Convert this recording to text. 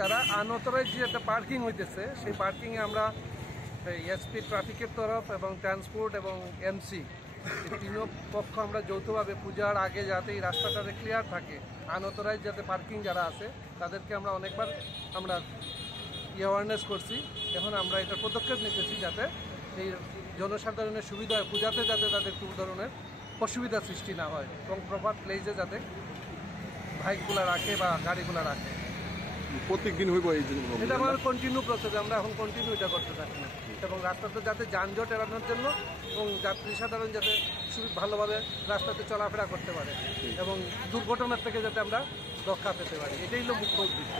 যারা আনঅথরাইজ যে একটা পার্কিং হইতেছে সেই পার্কিংয়ে আমরা এসপি ট্রাফিকের তরফ এবং ট্রান্সপোর্ট এবং এমসি তিনও পক্ষ আমরা যৌথভাবে পূজার আগে যাতে এই রাস্তাটাতে ক্লিয়ার থাকে, আনঅথরাইজ যাতে পার্কিং যারা আছে তাদেরকে আমরা অনেকবার আমরা অ্যাওয়ারনেস করছি। এখন আমরা এটা পদক্ষেপ নিতেছি যাতে এই জনসাধারণের সুবিধা হয়, পূজাতে যাতে তাদের কোনো ধরনের অসুবিধার সৃষ্টি না হয় এবং প্রপার প্লেসে যাতে বাইকগুলো রাখে বা গাড়িগুলো রাখে। প্রত্যেকদিন হইব এই জন্য এটা আমাদের কন্টিনিউ প্রসেস, আমরা এখন কন্টিনিউ এটা করতে থাকি এবং রাস্তাতে যাতে যানজট এড়ানোর জন্য এবং যাত্রী সাধারণ যাতে ভালোভাবে রাস্তাতে চলাফেরা করতে পারে এবং দুর্ঘটনার থেকে যাতে আমরা রক্ষা পেতে পারি, এটাই হলো মুখ্য উদ্দেশ্য।